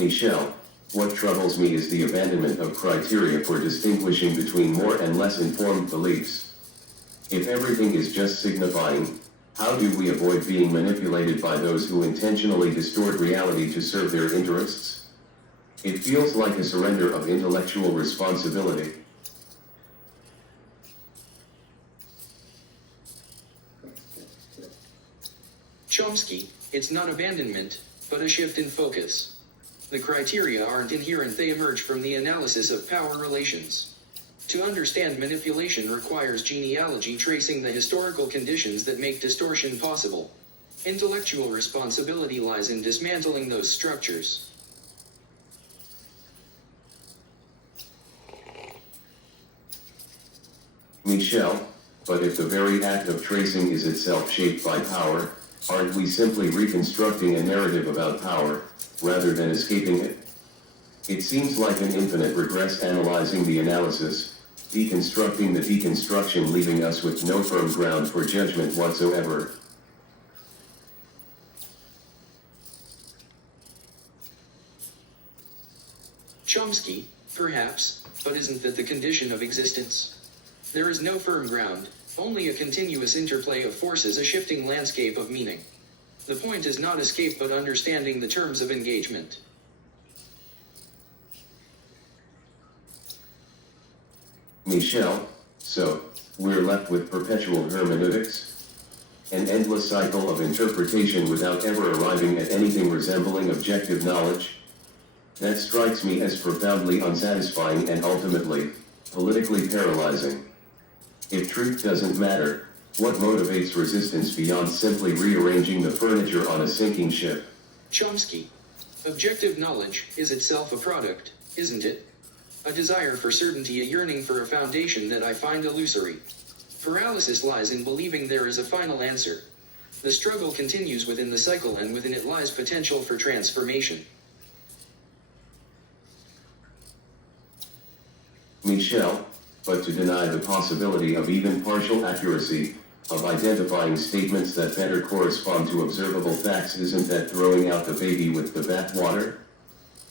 Michel, what troubles me is the abandonment of criteria for distinguishing between more and less informed beliefs. If everything is just signifying, how do we avoid being manipulated by those who intentionally distort reality to serve their interests? It feels like a surrender of intellectual responsibility. Chomsky, it's not abandonment, but a shift in focus. The criteria aren't inherent, they emerge from the analysis of power relations. To understand manipulation requires genealogy, tracing the historical conditions that make distortion possible. Intellectual responsibility lies in dismantling those structures. Michel, but if the very act of tracing is itself shaped by power, aren't we simply reconstructing a narrative about power, rather than escaping it? It seems like an infinite regress, analyzing the analysis, deconstructing the deconstruction, leaving us with no firm ground for judgment whatsoever. Chomsky, perhaps, but isn't that the condition of existence? There is no firm ground, only a continuous interplay of forces, a shifting landscape of meaning. The point is not escape but understanding the terms of engagement. Michel, so, we're left with perpetual hermeneutics? An endless cycle of interpretation without ever arriving at anything resembling objective knowledge? That strikes me as profoundly unsatisfying and ultimately, politically paralyzing. If truth doesn't matter, what motivates resistance beyond simply rearranging the furniture on a sinking ship? Chomsky, objective knowledge is itself a product, isn't it? A desire for certainty, a yearning for a foundation that I find illusory. Paralysis lies in believing there is a final answer. The struggle continues within the cycle, and within it lies potential for transformation. Michel, but to deny the possibility of even partial accuracy, of identifying statements that better correspond to observable facts, isn't that throwing out the baby with the bathwater?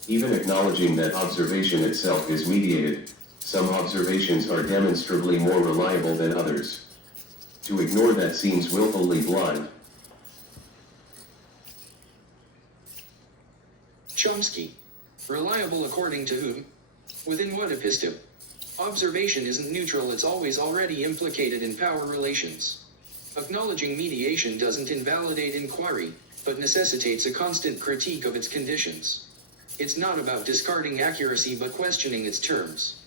Even acknowledging that observation itself is mediated, some observations are demonstrably more reliable than others. To ignore that seems willfully blind. Chomsky, reliable according to whom? Within what episteme? Observation isn't neutral, it's always already implicated in power relations. Acknowledging mediation doesn't invalidate inquiry, but necessitates a constant critique of its conditions. It's not about discarding accuracy but questioning its terms.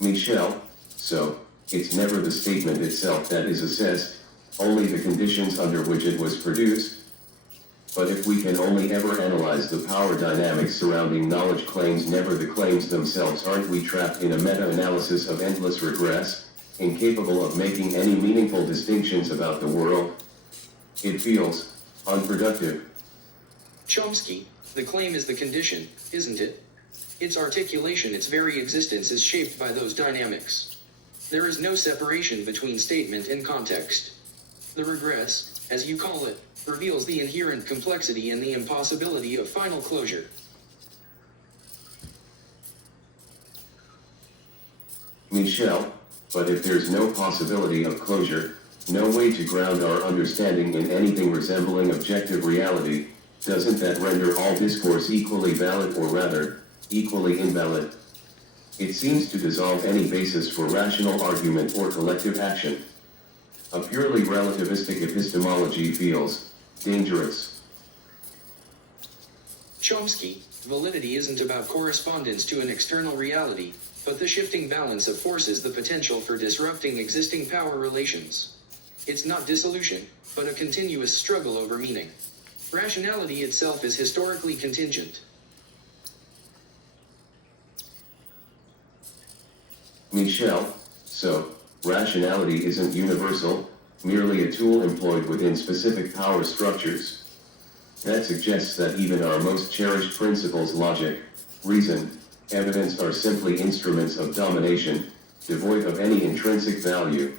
Michel, so, it's never the statement itself that is assessed, only the conditions under which it was produced. But if we can only ever analyze the power dynamics surrounding knowledge claims, never the claims themselves, aren't we trapped in a meta-analysis of endless regress, incapable of making any meaningful distinctions about the world? It feels unproductive. Chomsky, the claim is the condition, isn't it? Its articulation, its very existence is shaped by those dynamics. There is no separation between statement and context. The regress, as you call it, reveals the inherent complexity and the impossibility of final closure. Michel, but if there's no possibility of closure, no way to ground our understanding in anything resembling objective reality, doesn't that render all discourse equally valid, or rather, equally invalid? It seems to dissolve any basis for rational argument or collective action. A purely relativistic epistemology feels dangerous. Chomsky, validity isn't about correspondence to an external reality, but the shifting balance of forces, the potential for disrupting existing power relations. It's not dissolution, but a continuous struggle over meaning. Rationality itself is historically contingent. Michel, so, rationality isn't universal, merely a tool employed within specific power structures. That suggests that even our most cherished principles, logic, reason, evidence, are simply instruments of domination, devoid of any intrinsic value.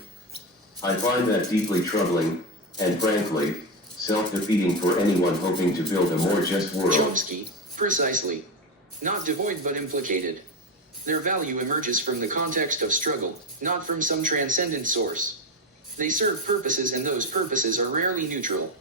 I find that deeply troubling, and frankly, self-defeating for anyone hoping to build a more just world. Chomsky, precisely. Not devoid but implicated. Their value emerges from the context of struggle, not from some transcendent source. They serve purposes and those purposes are rarely neutral.